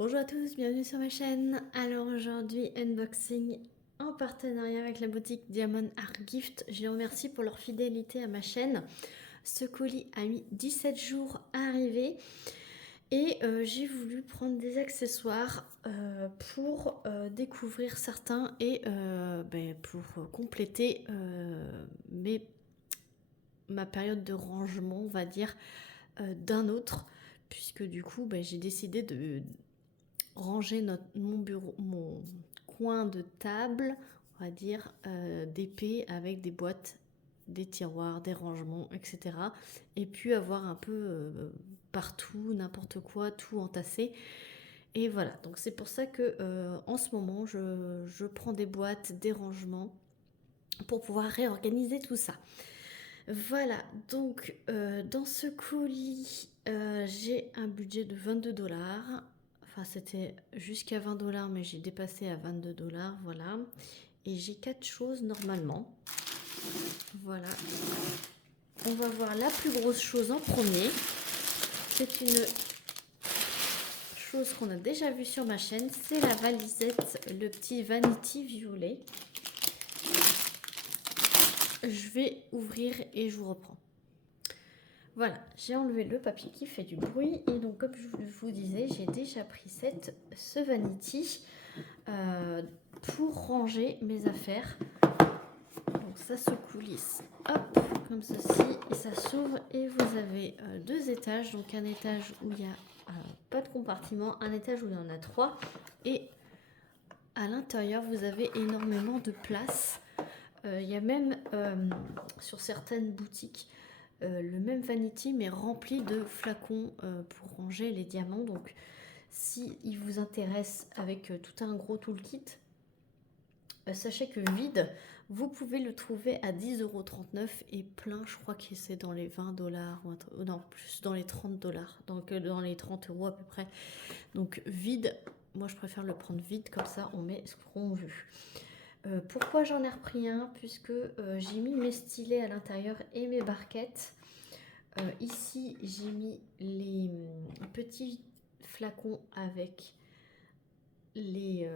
Bonjour à tous, bienvenue sur ma chaîne. Alors aujourd'hui, unboxing en partenariat avec la boutique Diamond Art Gift. Je les remercie pour leur fidélité à ma chaîne. Ce colis a mis 17 jours à arriver et j'ai voulu prendre des accessoires pour découvrir certains et pour compléter ma période de rangement, on va dire, d'un autre, puisque du coup j'ai décidé de ranger mon bureau, mon coin de table, on va dire, d'épée avec des boîtes, des tiroirs, des rangements, etc. Et puis avoir un peu partout, n'importe quoi, tout entassé. Et voilà, donc c'est pour ça que en ce moment, je prends des boîtes, des rangements pour pouvoir réorganiser tout ça. Voilà, donc dans ce colis, j'ai un budget de 22$. Enfin, c'était jusqu'à 20$, mais j'ai dépassé à 22$, voilà. Et j'ai 4 choses normalement. Voilà. On va voir la plus grosse chose en premier. C'est une chose qu'on a déjà vue sur ma chaîne. C'est la valisette, le petit vanity violet. Je vais ouvrir et je vous reprends. Voilà, j'ai enlevé le papier qui fait du bruit et donc comme je vous disais, j'ai déjà pris ce vanity pour ranger mes affaires. Donc ça se coulisse, hop, comme ceci, et ça s'ouvre et vous avez deux étages. Donc un étage où il n'y a pas de compartiment, un étage où il y en a 3 et à l'intérieur vous avez énormément de place. Il y a même sur certaines boutiques le même vanity mais rempli de flacons pour ranger les diamants. Donc si il vous intéresse avec tout un gros toolkit, sachez que vide vous pouvez le trouver à 10,39 € et plein je crois que c'est dans les 20$, ou non plus dans les 30$, donc dans les 30€ à peu près. Donc vide, moi je préfère le prendre vide, comme ça on met ce qu'on veut. Pourquoi j'en ai repris un? Puisque j'ai mis mes stylets à l'intérieur et mes barquettes. Ici j'ai mis les petits flacons avec les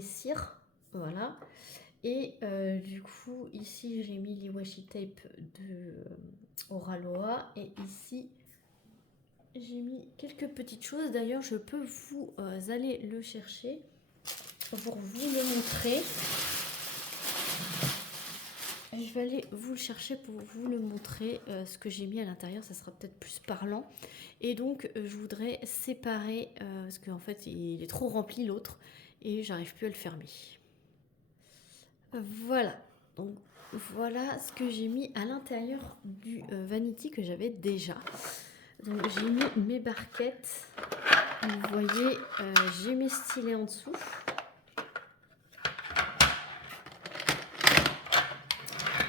cires, voilà. Et du coup ici j'ai mis les washi tape de Oraloa et ici j'ai mis quelques petites choses. D'ailleurs je peux vous aller le chercher pour vous le montrer. Je vais aller vous le chercher pour vous le montrer. Ce que j'ai mis à l'intérieur, ça sera peut-être plus parlant. Et donc je voudrais séparer parce qu'en fait il est trop rempli l'autre et j'arrive plus à le fermer. Voilà, donc voilà ce que j'ai mis à l'intérieur du vanity que j'avais déjà. Donc j'ai mis mes barquettes, vous voyez, j'ai mes stylets en dessous.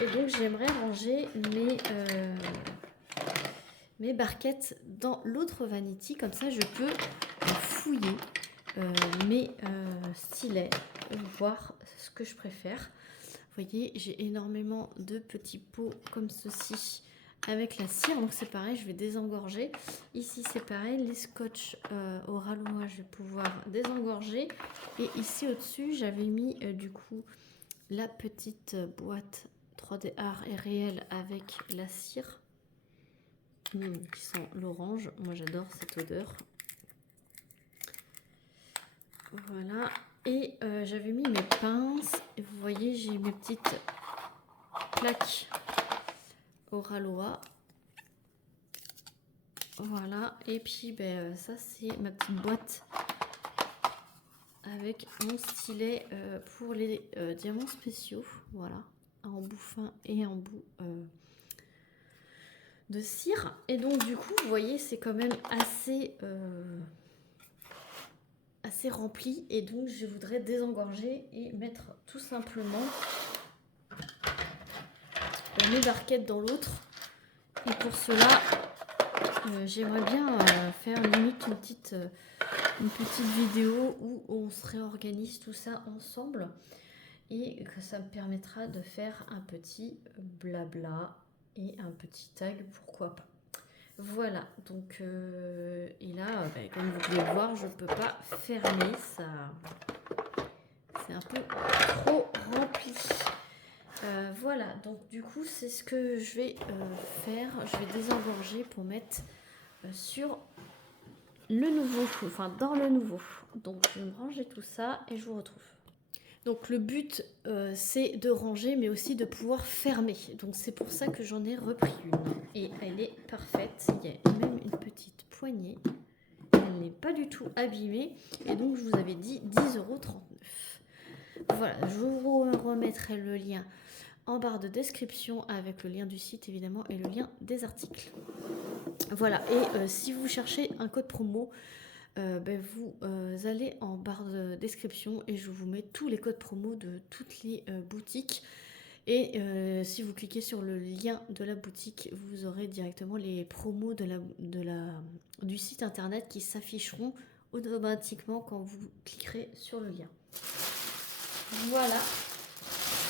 Et donc j'aimerais ranger mes barquettes dans l'autre vanity, comme ça je peux fouiller mes stylets, voir ce que je préfère. Vous voyez, j'ai énormément de petits pots comme ceci avec la cire, donc c'est pareil, je vais désengorger. Ici c'est pareil, les scotch Oraloa, je vais pouvoir désengorger. Et ici au-dessus, j'avais mis du coup la petite boîte 3D Art et réel avec la cire qui sent l'orange. Moi j'adore cette odeur. Voilà, et j'avais mis mes pinces et vous voyez j'ai mes petites plaques Oraloa. Voilà, et puis ça c'est ma petite boîte avec mon stylet pour les diamants spéciaux. Voilà, un embout fin et un bout de cire. Et donc du coup vous voyez c'est quand même assez rempli, et donc je voudrais désengorger et mettre tout simplement mes barquettes dans l'autre. Et pour cela j'aimerais bien faire limite une petite vidéo où on se réorganise tout ça ensemble et que ça me permettra de faire un petit blabla et un petit tag, pourquoi pas. Voilà, donc et là, comme vous pouvez le voir, je peux pas fermer, ça c'est un peu trop rempli. Voilà, donc du coup c'est ce que je vais faire, je vais désengorger pour mettre sur le nouveau, enfin dans le nouveau. Donc je vais me ranger tout ça et je vous retrouve. Donc le but c'est de ranger mais aussi de pouvoir fermer. Donc c'est pour ça que j'en ai repris une. Et elle est parfaite. Il y a même une petite poignée. Elle n'est pas du tout abîmée. Et donc je vous avais dit 10,39 €. Voilà, je vous remettrai le lien en barre de description avec le lien du site évidemment et le lien des articles. Voilà, et si vous cherchez un code promo, vous allez en barre de description et je vous mets tous les codes promo de toutes les boutiques. Et si vous cliquez sur le lien de la boutique, vous aurez directement les promos du site internet qui s'afficheront automatiquement quand vous cliquerez sur le lien. Voilà.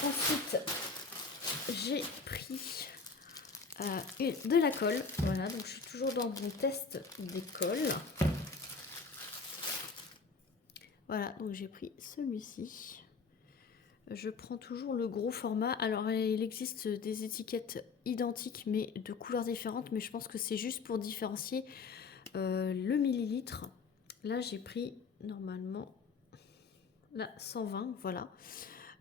Ensuite, j'ai pris de la colle. Voilà, donc je suis toujours dans mon test des colles. Voilà, donc j'ai pris celui-ci. Je prends toujours le gros format. Alors il existe des étiquettes identiques mais de couleurs différentes, mais je pense que c'est juste pour différencier le millilitre. Là j'ai pris normalement la 120, voilà.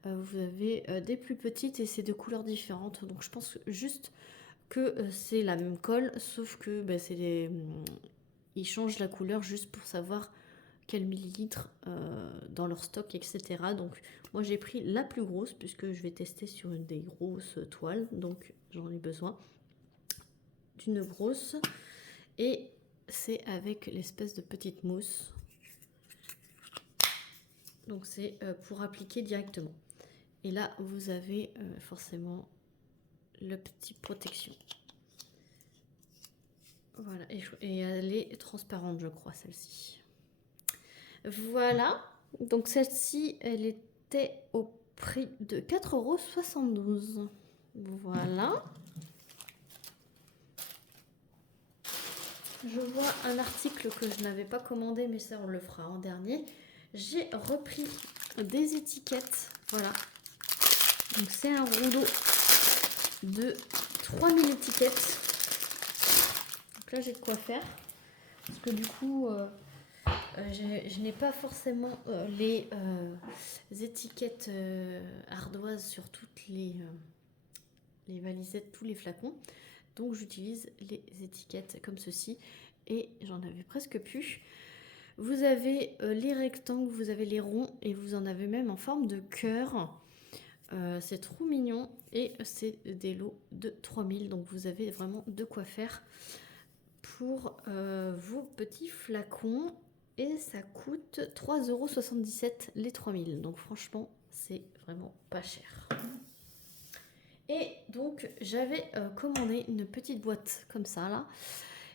Vous avez des plus petites et c'est de couleurs différentes, donc je pense juste que c'est la même colle, sauf que ils changent la couleur juste pour savoir quel millilitre dans leur stock, etc. Donc moi j'ai pris la plus grosse puisque je vais tester sur une des grosses toiles, donc j'en ai besoin d'une grosse, et c'est avec l'espèce de petite mousse, donc c'est pour appliquer directement. Et là vous avez forcément le petit protection. Voilà, et elle est transparente, je crois, celle-ci. Voilà, donc celle-ci, elle était au prix de 4,72 €. Voilà. Je vois un article que je n'avais pas commandé, mais ça on le fera en dernier. J'ai repris des étiquettes, voilà. Donc c'est un rouleau de 3000 étiquettes. Donc là j'ai de quoi faire, parce que du coup... je n'ai pas forcément les étiquettes ardoises sur toutes les valisettes, tous les flacons. Donc j'utilise les étiquettes comme ceci et j'en avais presque plus. Vous avez les rectangles, vous avez les ronds et vous en avez même en forme de cœur. C'est trop mignon et c'est des lots de 3000, donc vous avez vraiment de quoi faire pour vos petits flacons. Et ça coûte 3,77 € les 3000. Donc franchement, c'est vraiment pas cher. Et donc, j'avais commandé une petite boîte comme ça, là.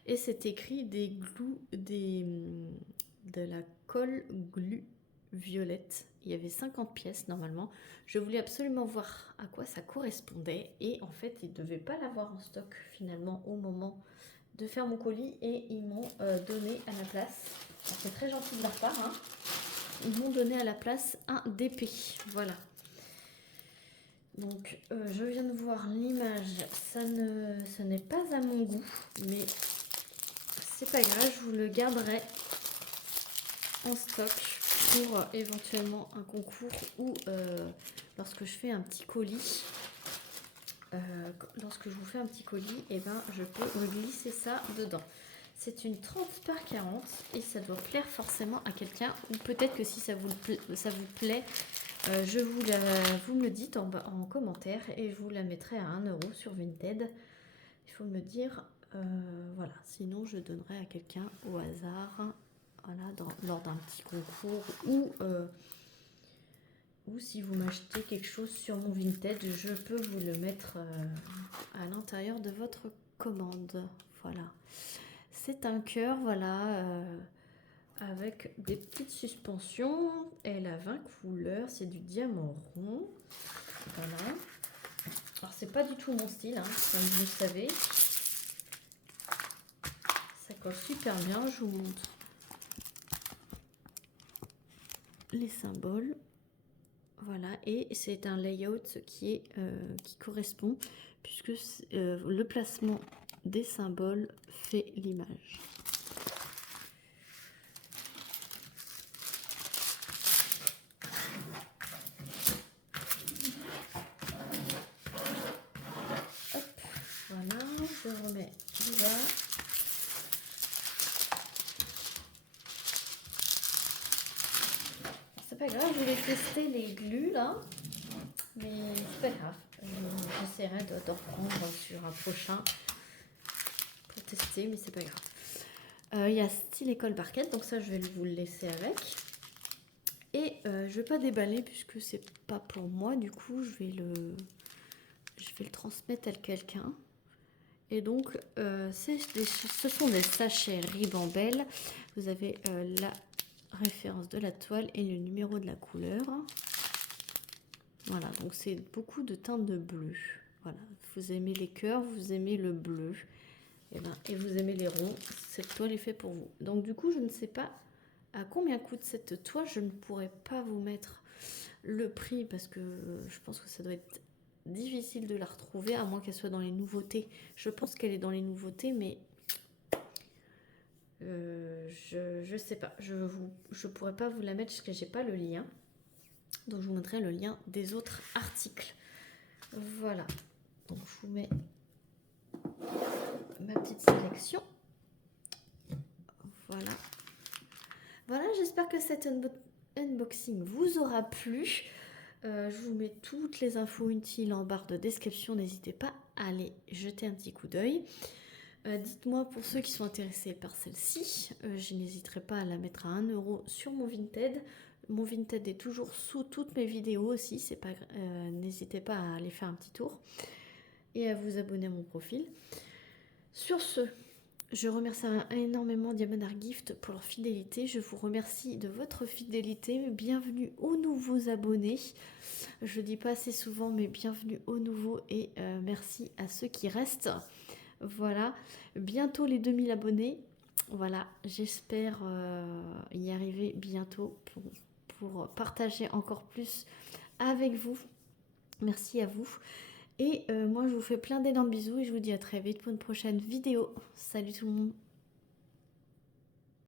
Et c'est écrit de la colle glu violette. Il y avait 50 pièces normalement. Je voulais absolument voir à quoi ça correspondait. Et en fait, ils ne devaient pas l'avoir en stock finalement au moment de faire mon colis. Et ils m'ont donné à la place... C'est très gentil de leur part, hein. Ils m'ont donné à la place un DP. Voilà. Donc, je viens de voir l'image. Ça n'est pas à mon goût, mais c'est pas grave. Je vous le garderai en stock pour éventuellement un concours ou lorsque je fais un petit colis. Lorsque je vous fais un petit colis, et je peux me glisser ça dedans. C'est une 30 par 40 et ça doit plaire forcément à quelqu'un, ou peut-être que si ça vous plaît, vous me le dites en commentaire et je vous la mettrai à 1 € sur Vinted. Il faut me dire, voilà, sinon je donnerai à quelqu'un au hasard, voilà, lors d'un petit concours ou si vous m'achetez quelque chose sur mon Vinted, je peux vous le mettre à l'intérieur de votre commande. Voilà. C'est un cœur, voilà, avec des petites suspensions. Elle a 20 couleurs, c'est du diamant rond. Voilà. Alors, c'est pas du tout mon style, hein, comme vous le savez. colle super bien. Je vous montre les symboles. Voilà, et c'est un layout qui correspond, puisque le placement des symboles fait l'image. Voilà, je remets du bas. C'est pas grave, je voulais tester les glues là, mais c'est pas grave. J'essaierai de reprendre sur un prochain pour tester, mais c'est pas grave. Il y a style école barquette, donc ça je vais vous le laisser avec. Et je vais pas déballer puisque c'est pas pour moi, du coup je vais le transmettre à quelqu'un. Et donc ce sont des sachets Ribambelle. Vous avez la référence de la toile et le numéro de la couleur. Voilà, donc c'est beaucoup de teintes de bleu. Voilà, vous aimez les cœurs, vous aimez le bleu, et vous aimez les ronds, cette toile est faite pour vous. Donc du coup, je ne sais pas à combien coûte cette toile, je ne pourrais pas vous mettre le prix parce que je pense que ça doit être difficile de la retrouver, à moins qu'elle soit dans les nouveautés. Je pense qu'elle est dans les nouveautés, mais je sais pas. Je pourrais pas vous la mettre parce que j'ai pas le lien. Donc je vous montrerai le lien des autres articles. Voilà. Donc je vous mets ma petite sélection. Voilà. Voilà, j'espère que cet unboxing vous aura plu. Je vous mets toutes les infos utiles en barre de description. N'hésitez pas à aller jeter un petit coup d'œil. Dites-moi pour ceux qui sont intéressés par celle-ci. Je n'hésiterai pas à la mettre à 1 € sur mon Vinted. Mon Vinted est toujours sous toutes mes vidéos aussi. C'est pas, n'hésitez pas à aller faire un petit tour et à vous abonner à mon profil. Sur ce, je remercie énormément Diamond Art Gift pour leur fidélité. Je vous remercie de votre fidélité. Bienvenue aux nouveaux abonnés. Je le dis pas assez souvent, mais bienvenue aux nouveaux et merci à ceux qui restent. Voilà, bientôt les 2000 abonnés. Voilà, j'espère y arriver bientôt pour partager encore plus avec vous. Merci à vous. Et moi, je vous fais plein d'énormes bisous et je vous dis à très vite pour une prochaine vidéo. Salut tout le monde.